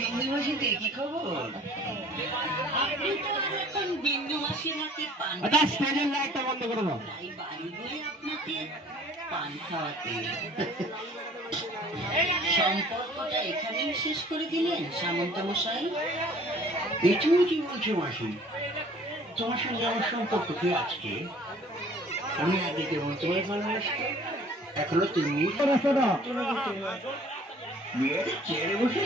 বিন্দু মাসিতে কি খবর? আপনি তো এখন বিন্দু মাসির হাতে পান। স্টেজের লাইটটা বন্ধ করে দাও। তাই বাড়ি বলে আপনাকে পান খাওয়াতে। সম্পর্কটা এখানেই শেষ করে দিলেন সামন্ত মশাই? তুমি কি বলছো মাসি? তোমার সঙ্গে আমার সম্পর্ক কি আজকে? আমি আগে যেমন তোমার ভালোবাসি, এখনো তুমি মেয়ের চেয়ারে বসে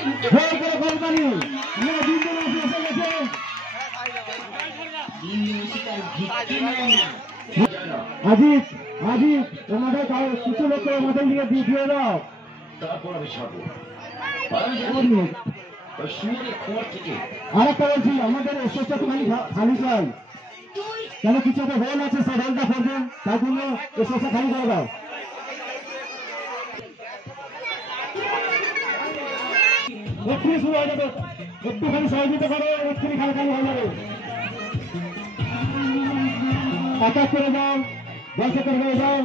আজিজ আজিজ তোমাদের কিছু লোক আমাদের নিয়ে দিয়ে দাও, তারপর আমি ছাড়বো। আরেকটা বলছি, আমাদের এসেছে খালি চাই, কেন কিছু একটা হোল আছে, সে হোলটা করবে, তার জন্য এসেছে খালি করে দাও। এক্ষুনি শুরু হয়ে যাবে, একটুখানি সহযোগিতা করো, এক্ষুনি খালি খালি হয়ে যাবে। এক এক করে যাও, 10 একর হয়ে যাও,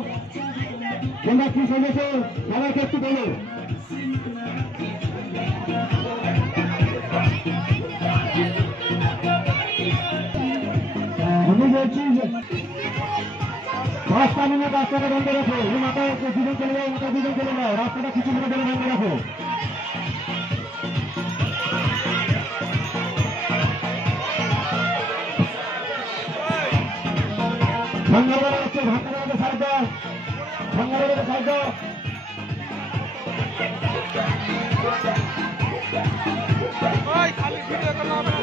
তোমরা কি শুনেছো সবাইকে একটু বলো। আমি বলছি 10টা মিনিট রাস্তাটা বন্ধ রাখো, এই মাথায় দুজন চলে যাও, মাথায় দুজন চলে যাও, রাস্তাটা কিছু মিনিট বন্ধ রাখো। ভাঙ্গারবাড়া হচ্ছে, ভাঙ্গারবাড়াতে সাইড দাও, ভাঙ্গারবাড়াতে সাইড দাও। খালি ভিডিও করলে হবে না।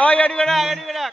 Oh, ya di berak, ya di berak.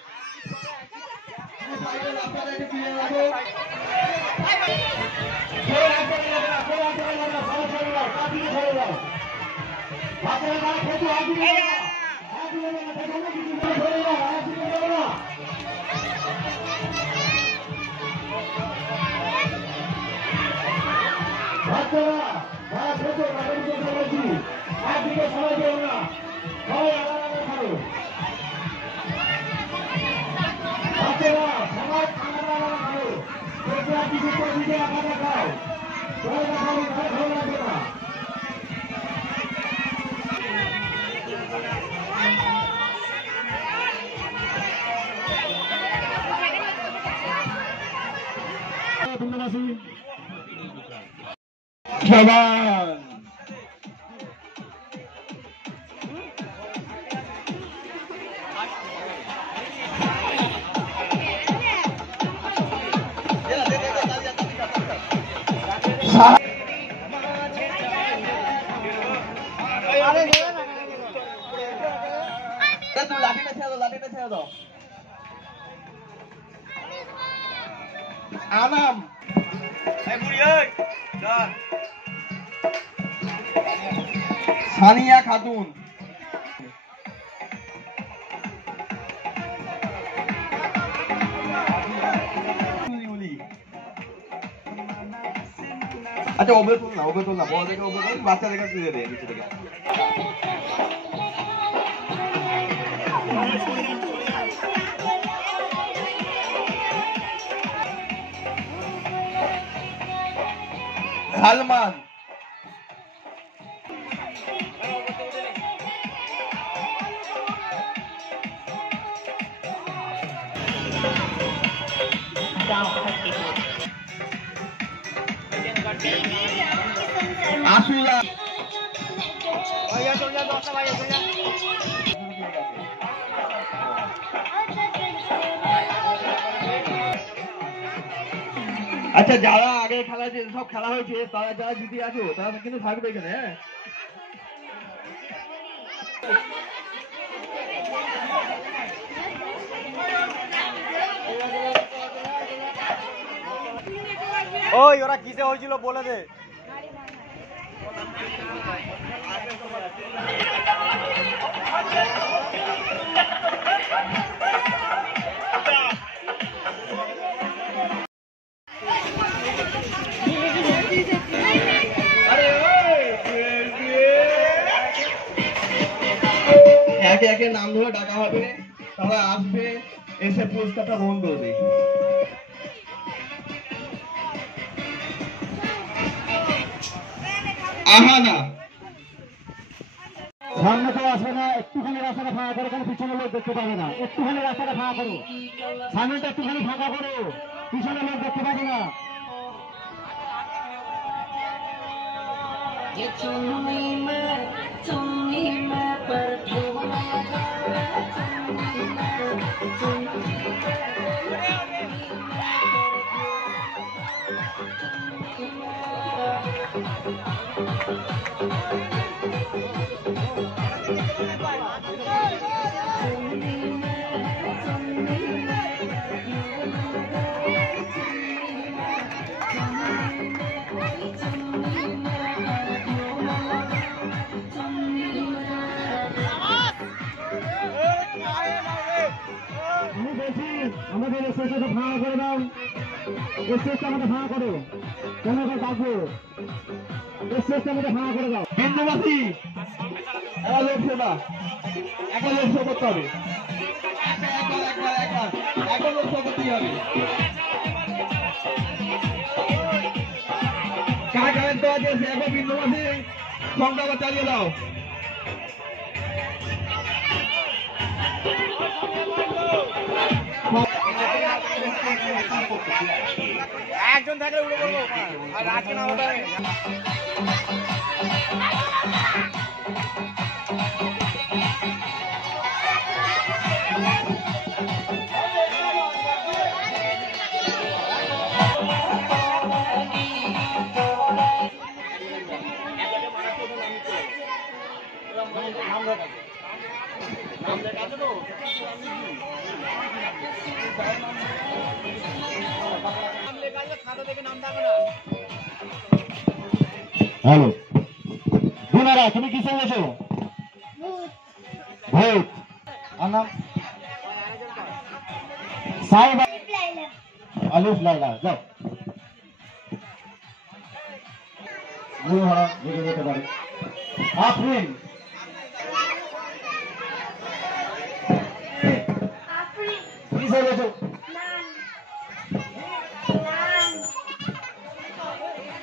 Jalan. Anam. Budi ơi. Dah. Sania Khatun. আচ্ছা ওবে তুল না বড় দেখে ওবে তুল, বাচ্চা দেখে তুলে দে নিচে থেকে। সালমান गाँव মাসুরা আচ্ছা, যারা আগে খেলা সব খেলা হয়েছে তারা যারা জিতে আছো তারা কিন্তু থাকবে এখানে। হ্যাঁ, ওই ওরা কিসে হয়েছিল বলে দে। একে একে নাম ধরে ডাকা হবে, তারা আসবে, এসে পুরস্কারটা গ্রহণ করবে। আহানা সামনে কেউ আসবে না, একটুখানি রাস্তাটা ফাঁকা করো, কোনো পিছনে লোক দেখতে পাবে না। একটুখানি রাস্তাটা ফাঁকা করো, সামনেটা একটুখানি ফাঁকা করো, পিছনে লোক দেখতে পাবে না। আমি বলছি আমাদের স্টেশনটা ভাড়া করে দাও, স্টেশনটা আমাদের ভাড়া করো, কেন করে ডাকবো, স্টেশনটা আমাদের ভাড়া করে দাও। বিন্দুবাসী একা লোক সেবা, একা লোক সেবা করতে হবে, একা লোক সেবা করতেই হবে। কার কারেন্ট তো আছে একবার বিন্দুবাসী সংখ্যা চালিয়ে দাও। একজন থাকলে উড়ে পড়বো আর আজকে না হতে হবে। হ্যালো বোনারা, তুমি কি শুনেছো? ভূত। আর নাম সাহেব আলিফ লাইলা। যাও ভাড়া বুঝে যেতে পারে। আফরিন কি শুনেছো?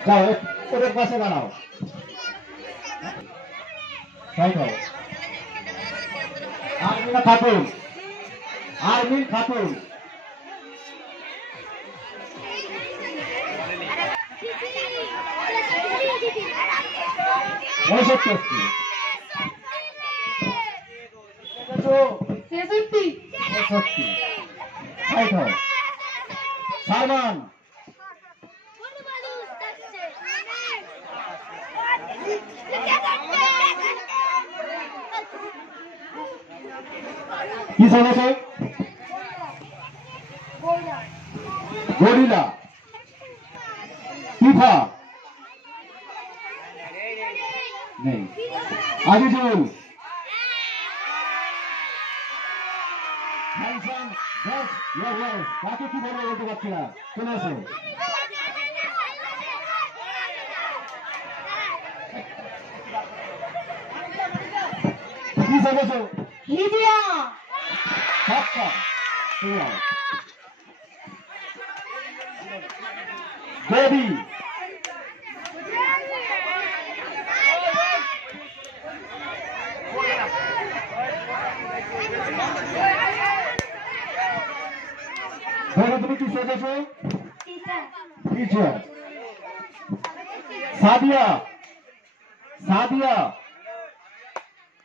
যাও ওদের পাশে দাঁড়াও, সাইড হও। আরমিনা খাতুন, আরমিন খাতুন। সাইড হও। সালমান কি শুনেছো? গরিলা, ফিফা নেই, আজিজুল, হ্যান্ডসাম, ব্যাস, কাকে কি বলবো বলতে পারছি না, চলে আসো। কি শুনেছো? লিবিয়া, সাতটা, দেবী, তুমি কি শুনেছো? টিচার, সাদিয়া, সাদিয়া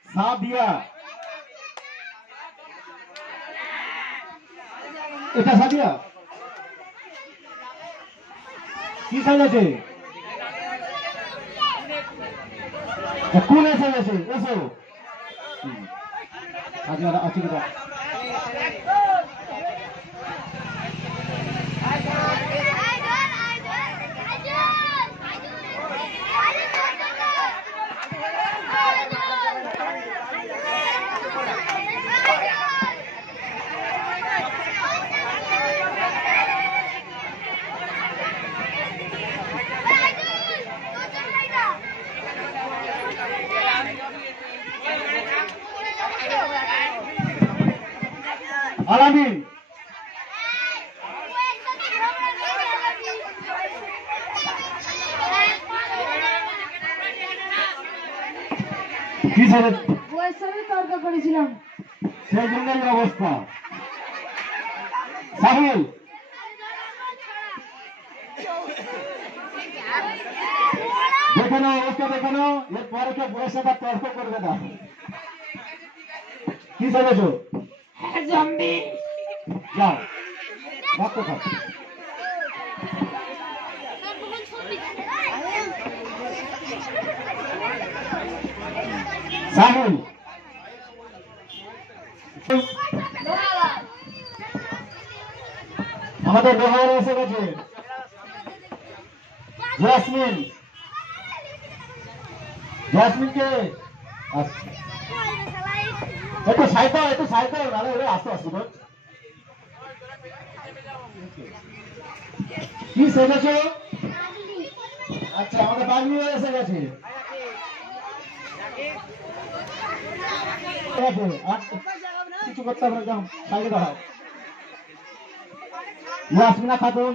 সাদিয়া এটা সাদিয়া কি সাজাছে কোন এসে গেছে এসো সাদিয়া আছে কিনা আলামিন কি স্যার তর্ক করেছিলাম সেই জন্যই অবস্থা সাহিল দেখে নাও অবস্থা দেখে নাও এরপরে কেউ বয়স সাথে তর্ক করবে না কি ভেবেছো জম্বি যাও রক্ত খাও সাহিল আমাদের ব্যবহার এসে গেছে জেসমিন জেসমিনকে একটু সাইকেল নাহলে ওরে আস্তে আস্তে তো কি সেজেছো আচ্ছা আমাদের বাগনিও এসে গেছে কিছু করতে হবে যাও সাইকেল দাও ইয়াসমিনা খাতুন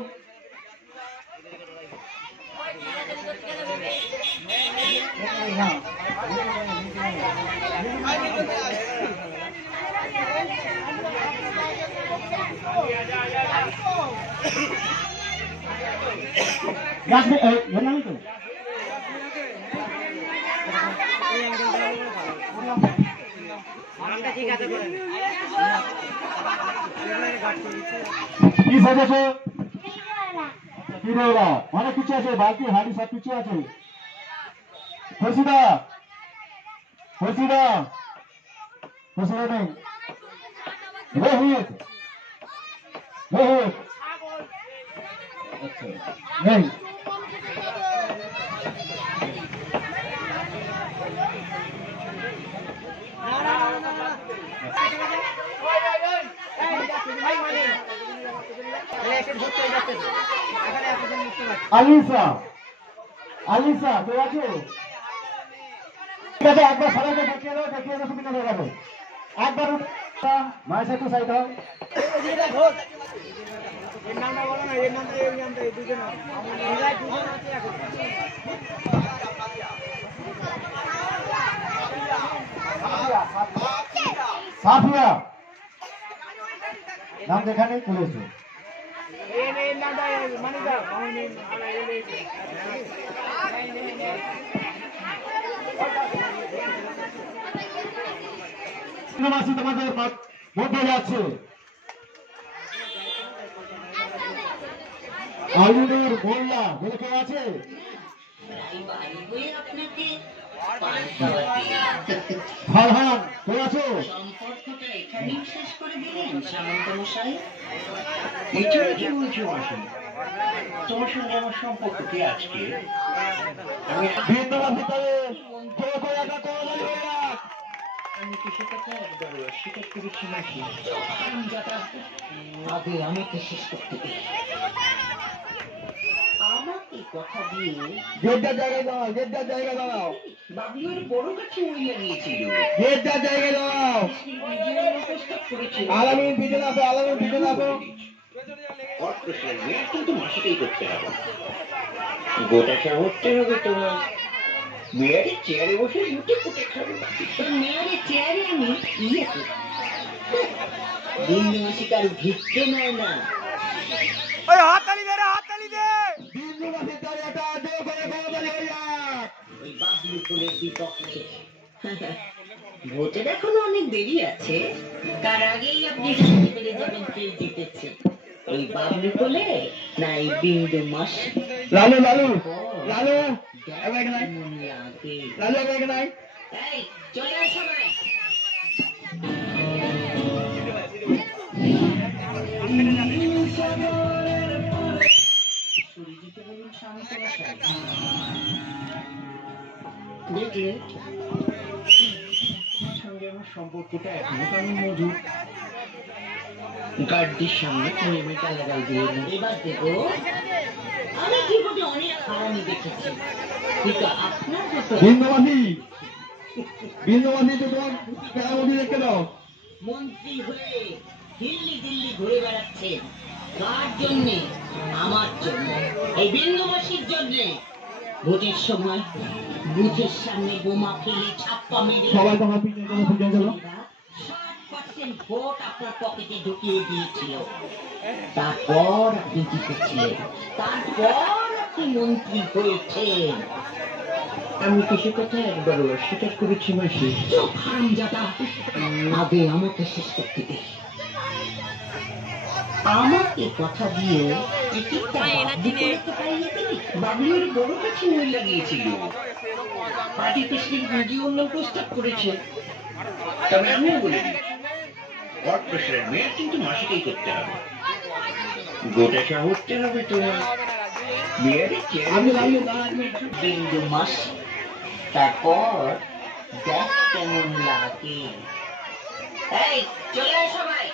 ইয়াসমিন এর নামই তো কি সাজেছো কিরেওরা অনেক কিছু আছে বালতি হাড়ি সব কিছু আছে ফসিদা ফসিদা ফসিদা নেই রোহিত রোহিত আচ্ছা নেই আলিসা আলিসা কেউ আছে ঠিক আছে একবার সবাইকে দেখিয়ে দাও সুবিধা হয়ে যাবে একবার মায়ের সাথে সাইড হও সাফিয়া নাম যেখানে চলেছে তোমাদের মধ্যে যাচ্ছে আলুদের মোল্লা বলে কেউ আছে ফারহান কেউ আছো সম্পর্কটা এখানেই শেষ করে দিলেন সামন্ত মশাই এটাও কি বলছো মাসি তোমার সঙ্গে আমার সম্পর্ক কি আজকে আমি বিন্দুর ভিতরে কেউ কেউ একা করলালি হয়ে রাখ আমি কি সেটা একবার স্বীকার করেছি মাসি আগে আমাকে শেষ করতে দিই আমাকে কথা দিয়ে গেটটার জায়গায় দাঁড়াও গেটটার জায়গায় দাঁড়াও বাবলুর বড় কাছে ওই লাগিয়েছিল গেটটার জায়গায় দাঁড়াও আলামিন পিছনে আসো আলামিন পিছনে আসো কিন্তু মাসিকেই করতে হবে গোটা চাহতে হবে তোমার মেয়ের চেয়ারে বসে লুটে পুটে খাবে মেয়ের চেয়ারে আমি ইয়ে দিন মাসিক আর ভিক্ষে নেয় না ওই হাততালি দে রে হাততালি দে বিন্দুর ভিতরে এটা জোর করে করলালি হয়ে যাক ওই বাবলু কুলের বিপক্ষে। ভোটের এখনো অনেক দেরি আছে, তার আগেই আপনি জানতে পেরে যাবেন কে জিতেছে, এই বাবলু কোলে না এই বিন্দু মাস। লালু লালু লালু এবার এখানে আয়। কেমন লাগে? লালু এবার এখানে আয়। এই, চলে আয় সবাই। সুরিজিকে বলুন শান্ত ভাষায়। দেখলে তোমার সঙ্গে আমার সম্পর্কটা এখনো কেমন মধুর। গার্ডদের সামনে তুমি আমি গালাগাল দিয়ে না। এবার দেখো, আমি জীবনে অনেক হারামি দেখেছি, কিন্তু আপনার মতো বিন্দুবাসী বিন্দুবাসী তো তোমার কেরামতি দেখতে দাও। মন্ত্রী হয়ে দিল্লি দিল্লি ঘুরে বেড়াচ্ছেন কার জন্যে? আমার জন্য, এই বিন্দুবাসীর জন্যে। ভোটের সময় বুথের সামনে বোমা ফেলে ছাপ্পা মেরে সবাই তোমার পিছনে চলো, পিছনে চলো। 60% ভোট আপনার পকেটে ঢুকিয়ে দিয়েছিল। তারপর আপনি জিতেছিলেন, তারপর আপনি মন্ত্রী হয়েছেন। আমি কিছু কথা একবারও অস্বীকার করেছি মাসি। চোখ হারামজাদা, আগে আমাকে শেষ করতে দে। আমাকে কথা দিয়ে টিকিটটা বাবলু করতে পারিয়ে দিলি। বাবলুর বড় কাছে মই লাগিয়েছিল, পার্টি প্রেসিডেন্ট নিজে অন্য প্রস্তাব করেছে। তবে আমিও বলে দিই, কর্পোরেশনের মেয়র কিন্তু মাসিকেই করতে হবে। গোটা শহরটা হবে তোমার। মেয়রের বিন্দু মাস, তারপর দেখ কেমন লাগে। এই, চলে আয় সবাই।